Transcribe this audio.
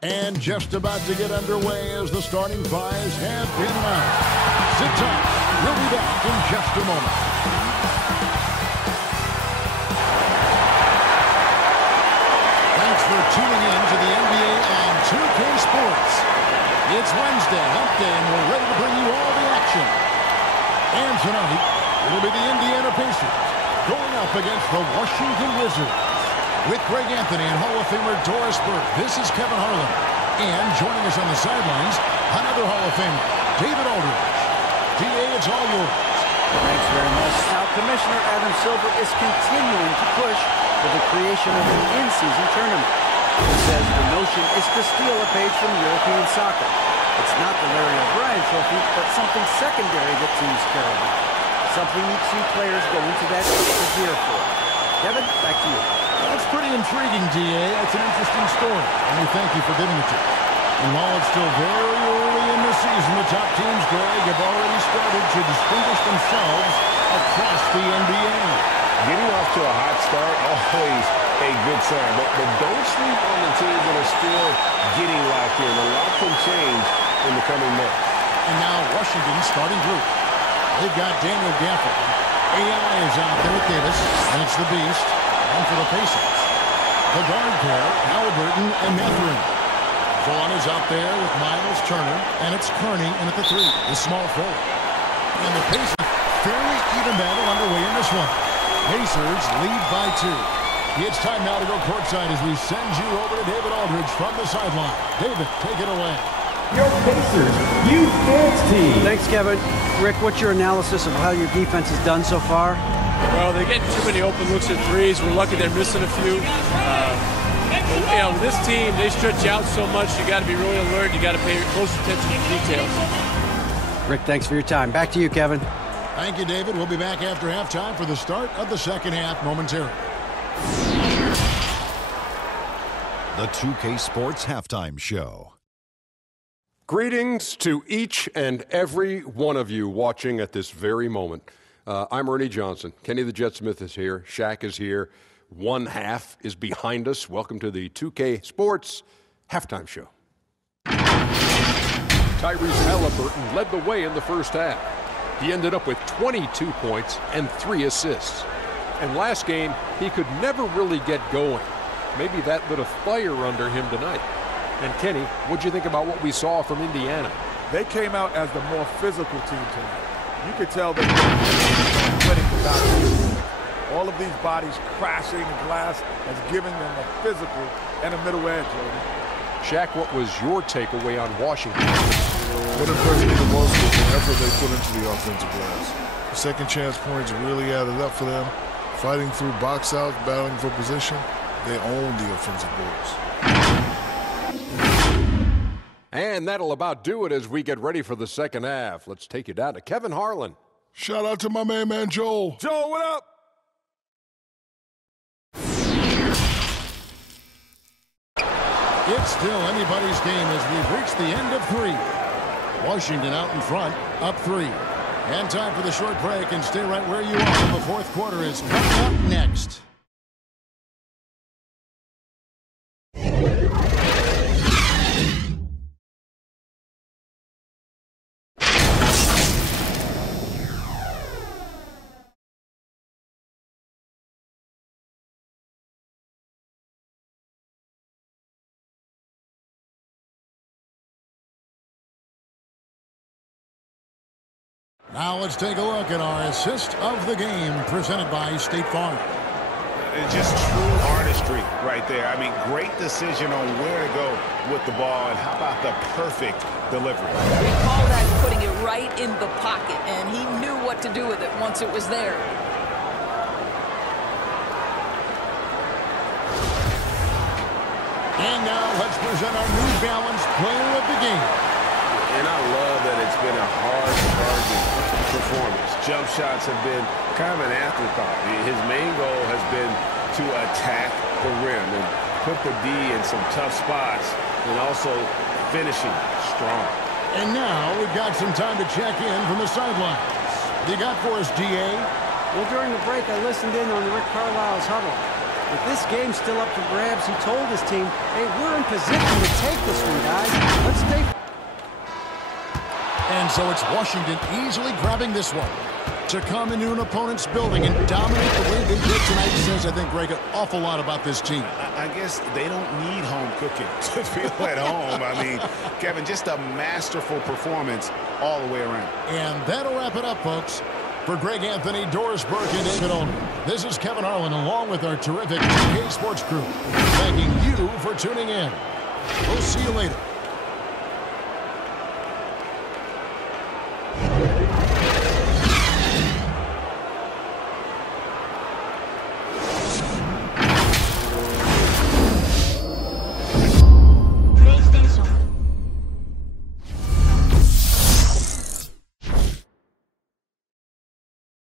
And just about to get underway as the starting fives have been announced. Sit tight. We'll be back in just a moment. Thanks for tuning in to the NBA on 2K Sports. It's Wednesday, hump day, and we're ready to bring you all the action. And tonight, it'll be the Indiana Pacers going up against the Washington Wizards. With Greg Anthony and Hall of Famer Doris Burke, this is Kevin Harlan. And joining us on the sidelines, another Hall of Famer, David Aldridge. DA, it's all yours. Thanks very much. Now, Commissioner Adam Silver is continuing to push for the creation of an in-season tournament. He says the notion is to steal a page from European soccer. It's not the Larry O'Brien Trophy, but something secondary that teams care about. Something each few players go into that year for. Kevin, back to you. That's pretty intriguing, DA. That's an interesting story, and we thank you for giving it to us. And while it's still very early in the season, the top teams, Greg, have already started to distinguish themselves across the NBA. Getting off to a hot start, always a good sign. But don't sleep on the teams that are still getting locked in. A lot can change in the coming months. And now Washington's starting group. They've got Daniel Gafford. AI is out there with Davis, and it's the Beast. And for the Pacers, the guard pair, Halliburton and Mathurin. Vaughn is out there with Miles Turner, and it's Kearney in at the three, the small forward. And the Pacers, fairly even battle underway in this one. Pacers lead by 2. It's time now to go courtside as we send you over to David Aldridge from the sideline. David, take it away. Your Pacers Youth Dance Team. Thanks, Kevin. Rick, what's your analysis of how your defense has done so far? Well, they're getting too many open looks at threes. We're lucky they're missing a few. With this team, they stretch out so much. You got to be really alert. You got to pay close attention to details. Rick, thanks for your time. Back to you, Kevin. Thank you, David. We'll be back after halftime for the start of the second half momentarily. The 2K Sports Halftime Show. Greetings to each and every one of you watching at this very moment. I'm Ernie Johnson. Kenny the Jet Smith is here. Shaq is here. One half is behind us. Welcome to the 2K Sports Halftime Show. Tyrese Halliburton led the way in the first half. He ended up with 22 points and 3 assists. And last game, he could never really get going. Maybe that lit a fire under him tonight. And Kenny, what'd you think about what we saw from Indiana? They came out as the more physical team tonight. You could tell they were winning without it. All of these bodies crashing the glass has given them a physical and a middle edge. Shaq, what was your takeaway on Washington? What impressed me the most was the effort they put into the offensive glass. The second chance points really added up for them. Fighting through box outs, battling for position, they owned the offensive boards. And that'll about do it as we get ready for the second half. Let's take you down to Kevin Harlan. Shout out to my main man, Joel. Joel, what up? It's still anybody's game as we've reached the end of 3. Washington out in front, up 3. And time for the short break, and stay right where you are. The fourth quarter is coming up next. Now let's take a look at our assist of the game presented by State Farm. It's just true artistry right there. I mean, great decision on where to go with the ball, and how about the perfect delivery? We call that putting it right in the pocket, and he knew what to do with it once it was there. And now let's present our New Balance Player of the Game. And I love that it's been a hard-charging performance. Jump shots have been kind of an afterthought. His main goal has been to attack the rim and put the D in some tough spots, and also finishing strong. And now we've got some time to check in from the sidelines. What do you got for us, DA? Well, during the break, I listened in on Rick Carlisle's huddle. With this game still up for grabs, he told his team, hey, we're in position to take this one, guys. Let's stay. And so it's Washington easily grabbing this one. To come into an opponent's building and dominate the way they did tonight says, I think, Greg, an awful lot about this team. I guess they don't need home cooking to feel at home. I mean, Kevin, just a masterful performance all the way around. And that'll wrap it up, folks. For Greg Anthony, Doris Burke, and David Olney, this is Kevin Harlan along with our terrific 2K Sports crew, thanking you for tuning in. We'll see you later.